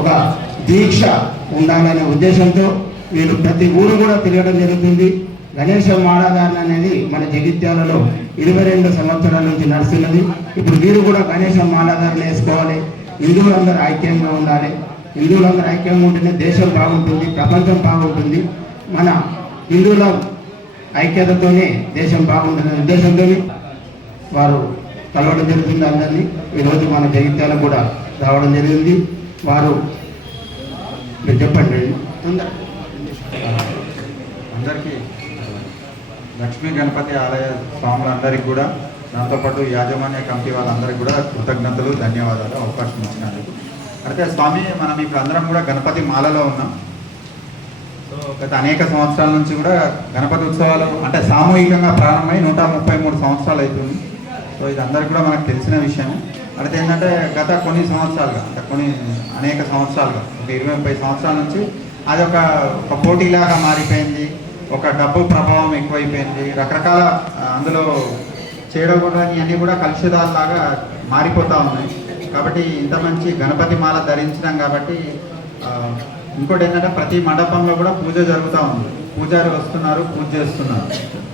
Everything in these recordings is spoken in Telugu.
ఒక దీక్ష ఉండాలనే ఉద్దేశంతో వీళ్ళు ప్రతి ఊరు కూడా తిరగడం జరుగుతుంది. గణేష మాడాగారణ అనేది మన జగిత్యాలలో ఇరవై రెండు సంవత్సరాల నుంచి నడుస్తున్నది. ఇప్పుడు వీరు కూడా గణేష మాలాధారణ వేసుకోవాలి. హిందువులందరూ ఐక్యంగా ఉండాలి. హిందువులందరూ ఐక్యంగా ఉంటేనే దేశం బాగుంటుంది ప్రపంచం బాగుంటుంది. మన హిందువుల ఐక్యతతోనే దేశం బాగుంటుందనే ఉద్దేశంతో వారు కలవడం జరుగుతుంది అందరినీ. ఈరోజు మన జగిత్యాల కూడా రావడం జరిగింది. వారు మీరు చెప్పండి. అందరికీ లక్ష్మీ గణపతి ఆలయ స్వాములందరికీ కూడా దాంతోపాటు యాజమాన్య కమిటీ వాళ్ళందరికీ కూడా కృతజ్ఞతలు ధన్యవాదాలు అవకాశం ఇచ్చినందుకు. అయితే స్వామి మనం ఇప్పుడు అందరం కూడా గణపతి మాలలో ఉన్నాం. సో గత అనేక సంవత్సరాల నుంచి కూడా గణపతి ఉత్సవాలు అంటే సామూహికంగా ప్రారంభమై నూట ముప్పై మూడు సంవత్సరాలు అవుతుంది సో ఇది అందరికీ కూడా మనకు తెలిసిన విషయం. అయితే ఏంటంటే గత కొన్ని సంవత్సరాలుగా అంటే కొన్ని అనేక సంవత్సరాలుగా ఒక ఇరవై ముప్పై సంవత్సరాల నుంచి అది ఒక ఒక పోటీలాగా మారిపోయింది. ఒక డబ్బు ప్రభావం ఎక్కువైపోయింది. రకరకాల అందులో చేయడం కూడా అన్నీ కూడా కలుషితాలలాగా మారిపోతూ ఉన్నాయి. కాబట్టి ఇంత మంచి గణపతి మాల ధరించినాం కాబట్టి ఇంకోటి ఏంటంటే ప్రతి మండపంలో కూడా పూజ జరుగుతూ ఉంది. పూజారి వస్తున్నారు పూజ చేస్తున్నారు.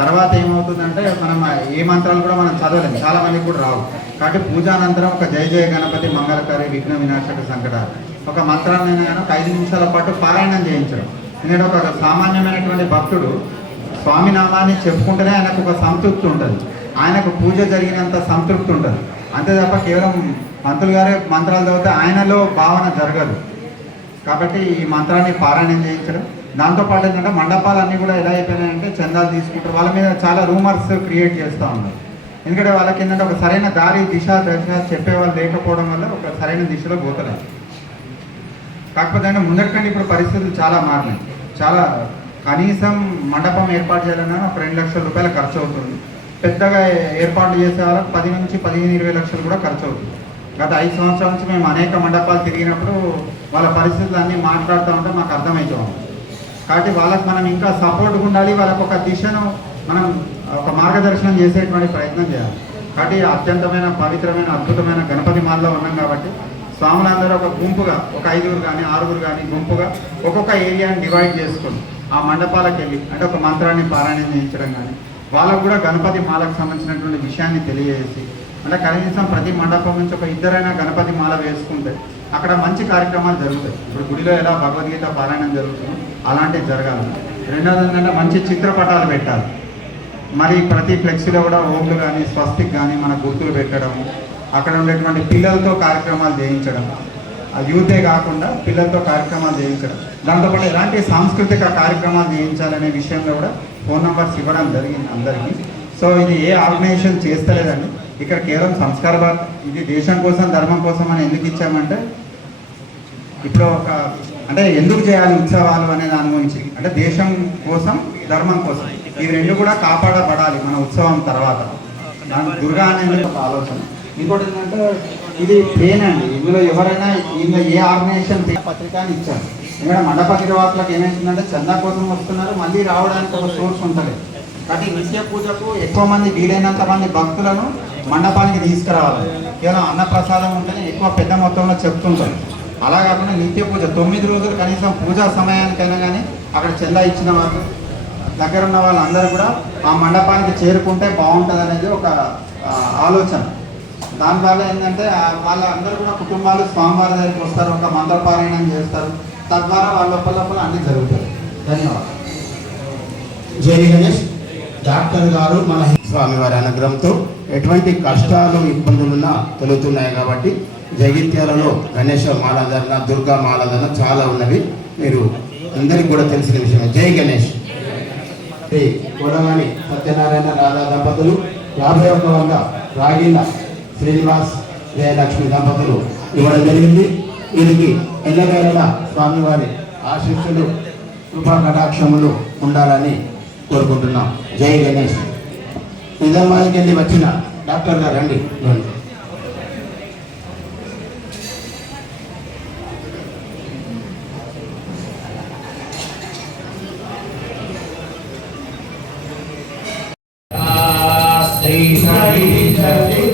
తర్వాత ఏమవుతుందంటే మనం ఏ మంత్రాలు కూడా మనం చదవలేము. చాలా మందికి కూడా రావు. కాబట్టి పూజానంతరం ఒక జయ జయ గణపతి మంగళకారి విఘ్న వినాశక సంకట ఒక మంత్రాన్ని కానీ ఒక ఐదు నిమిషాల పాటు పారాయణం చేయించడం. ఎందుకంటే ఒక సామాన్యమైనటువంటి భక్తుడు స్వామి నామాన్ని చెప్పుకుంటేనే ఆయనకు ఒక సంతృప్తి ఉంటుంది. ఆయనకు పూజ జరిగినంత సంతృప్తి ఉంటుంది. అంతే తప్ప కేవలం మంత్రులు గారే మంత్రాలు చదివితే ఆయనలో భావన జరగదు. కాబట్టి ఈ మంత్రాన్ని పారాయణం చేయించడం. దాంతోపాటు ఏంటంటే మండపాలన్నీ కూడా ఎలా అయిపోయినాయంటే చందాలు తీసుకుంటారు. వాళ్ళ మీద చాలా రూమర్స్ క్రియేట్ చేస్తూ ఉన్నారు. ఎందుకంటే వాళ్ళకి ఏంటంటే ఒక సరైన దారి దిశ దశ చెప్పేవాళ్ళు లేకపోవడం వల్ల ఒక సరైన దిశలో పోతలేదు. కాకపోతే అంటే ముందటికంటే ఇప్పుడు పరిస్థితులు చాలా మారినాయి. చాలా కనీసం మండపం ఏర్పాటు చేయాలన్నా ఒక రెండు లక్షల రూపాయలు ఖర్చు అవుతుంది. పెద్దగా ఏర్పాటు చేసే వాళ్ళకి పది నుంచి పదిహేను ఇరవై లక్షలు కూడా ఖర్చు అవుతుంది. గత ఐదు సంవత్సరాల నుంచి మేము అనేక మండపాలు తిరిగినప్పుడు వాళ్ళ పరిస్థితులు అన్నీ మాట్లాడుతూ ఉంటే మాకు అర్థమవుతాం కాబట్టి వాళ్ళకి మనం ఇంకా సపోర్ట్గా ఉండాలి వాళ్ళకు ఒక దిశను మనం ఒక మార్గదర్శనం చేసేటువంటి ప్రయత్నం చేయాలి. కాబట్టి అత్యంతమైన పవిత్రమైన అద్భుతమైన గణపతి మాల్లో ఉన్నాం కాబట్టి స్వాములందరూ ఒక గుంపుగా ఒక ఐదుగురు కానీ ఆరుగురు కానీ గుంపుగా ఒక్కొక్క ఏరియాని డివైడ్ చేసుకొని ఆ మండపాలకు వెళ్ళి అంటే ఒక మంత్రాన్ని పారాయణం చేయించడం కానీ వాళ్ళకు కూడా గణపతి మాలకు సంబంధించినటువంటి విషయాన్ని తెలియజేసి అంటే కనీసం ప్రతి మండపం నుంచి ఒక ఇద్దరైనా గణపతి మాల వేసుకుంటే అక్కడ మంచి కార్యక్రమాలు జరుగుతాయి. ఇప్పుడు గుడిలో ఎలా భగవద్గీత పారాయణం జరుగుతుందో అలాంటివి జరగాలి. రెండోది ఏంటంటే మంచి చిత్రపటాలు పెట్టాలి. మరి ప్రతి ఫ్లెక్సీలో కూడా ఓట్లు కానీ స్వస్తిక్ కానీ మన గుర్తులు పెట్టడం అక్కడ ఉండేటువంటి పిల్లలతో కార్యక్రమాలు చేయించడం ఆ యూతే కాకుండా పిల్లలతో కార్యక్రమాలు చేయించడం. దాంతోపాటు ఎలాంటి సాంస్కృతిక కార్యక్రమాలు చేయించాలనే విషయంలో కూడా ఫోన్ నెంబర్స్ ఇవ్వడం జరిగింది అందరికీ. సో ఇది ఏ ఆర్గనైజేషన్ చేస్తలేదండి. ఇక్కడ కేవలం సంస్కార భారత్ ఇది దేశం కోసం ధర్మం కోసం అని ఎందుకు ఇచ్చామంటే ఇప్పుడు ఒక అంటే ఎందుకు చేయాలి ఉత్సవాలు అనే దాని గురించి. అంటే దేశం కోసం ధర్మం కోసం. ఇవి రెండు కూడా కాపాడబడాలి మన ఉత్సవం తర్వాత. దాని దుర్గా అనేది ఒక ఆలోచన. ఇంకోటి ఏంటంటే ఇది ట్రైన్ అండి ఇందులో ఎవరైనా ఇందులో ఏ ఆర్గనైజేషన్ పత్రిక అని ఇచ్చారు. ఇక్కడ మండప నిర్వాహకులకు ఏమైతుందంటే చందా కోసం వస్తున్నారు మళ్ళీ రావడానికి ఒక సోర్స్ ఉంటుంది. కానీ నిత్య పూజకు ఎక్కువ మంది వీలైనంత మంది భక్తులను మండపానికి తీసుకురావాలి. కేవలం అన్నప్రసాదం ఉంటేనే ఎక్కువ పెద్ద మొత్తంలో చెప్తుంటారు. అలా కాకుండా నిత్య పూజ తొమ్మిది రోజులు కనీసం పూజా సమయానికైనా కానీ అక్కడ చందా ఇచ్చిన వాళ్ళు దగ్గర ఉన్న వాళ్ళందరూ కూడా ఆ మండపానికి చేరుకుంటే బాగుంటుంది అనేది ఒక ఆలోచన. దానివల్ల ఏంటంటే వాళ్ళందరూ కూడా కుటుంబాలు స్వామివారి దగ్గరికి వస్తారు ఒక మంత్రపారాయణం చేస్తారు. తద్వారా వాళ్ళ లోపల లోపల అన్నీ జరుగుతాయి. ధన్యవాదాలు. జై గణేష్. డాక్టర్ గారు మన స్వామివారి అనుగ్రహంతో ఎటువంటి కష్టాలు ఇబ్బందులున్నా తొలుగుతున్నాయి కాబట్టి జగిత్యాలలో గణేష మాలాధరణ దుర్గా మాలాధరణ చాలా ఉన్నవి. మీరు అందరికీ కూడా తెలిసిన విషయమే. జై గణేష్. శ్రీ కొడమణి సత్యనారాయణ రాధా దంపతులు యాభై ఒక్క వంద రాగిళ్ళ శ్రీనివాస్ జయలక్ష్మి దంపతులు ఇవ్వడం జరిగింది. వీరికి ఎల్లవేళలా స్వామివారి ఆశీస్సులు కృపా కటాక్షములు ఉండాలని కోరుకుంటున్నాం జై గణేష్ నిజామాబాద్కి వెళ్ళి వచ్చిన డాక్టర్ గారు రండి రండి. సకల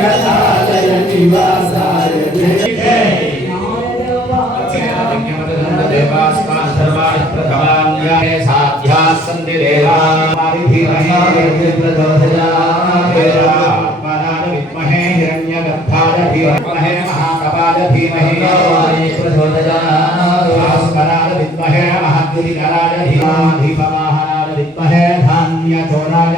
జగతాలయ నివాసాయ జయ సాధ్యాసంది విద్మహే హిరణ్య గర్భాయ ధీమహే మహాకపాల ధీమహి భాస్కరాయ విద్మహే మహాద్యుతికరాయ ధీమవాహనాయ విద్మహే ధాన్యచోరాయ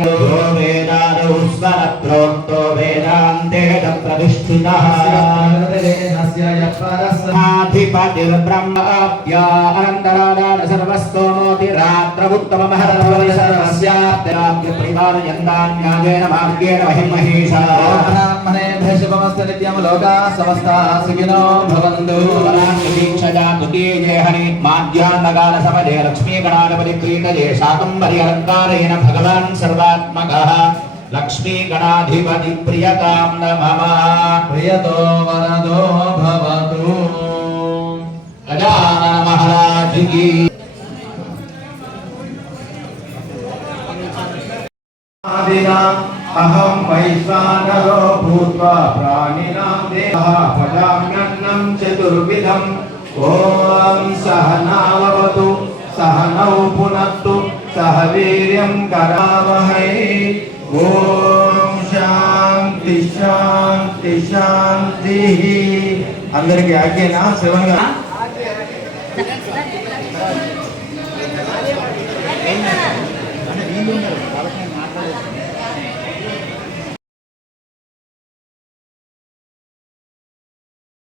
ప్రతిష్ఠితः ధిపతిర్బ్రహ్మాప్యా అనంతరాదాన సర్వస్తోమోతి రాత్రముత్తమమహరవరి సర్వస్యాప్య ప్రిమానయందాన్యాయేన మార్గేణ మహిమహేషా బ్రాహ్మణేభ్య శుభమస్తు నిత్యం లోకా సమస్తా సుఖినో సర్వాత్మక లక్ష్మీగణాధిపతి ప్రియతాం నమః ప్రియతో వరదో భవతు గజానన మహారాజ్ కీ ఆదినా అహం వైశ్వానరో భూత్వా ప్రాణినాం దేహ భజామ్యన్నం చతుర్విధం ఓం సహనావతు సహనౌ పునత్తు సహ వీర్యం కరావహై ఓం శాంతి శాంతి శాంతి. అందరికి ఆజ్ఞనా శివంగా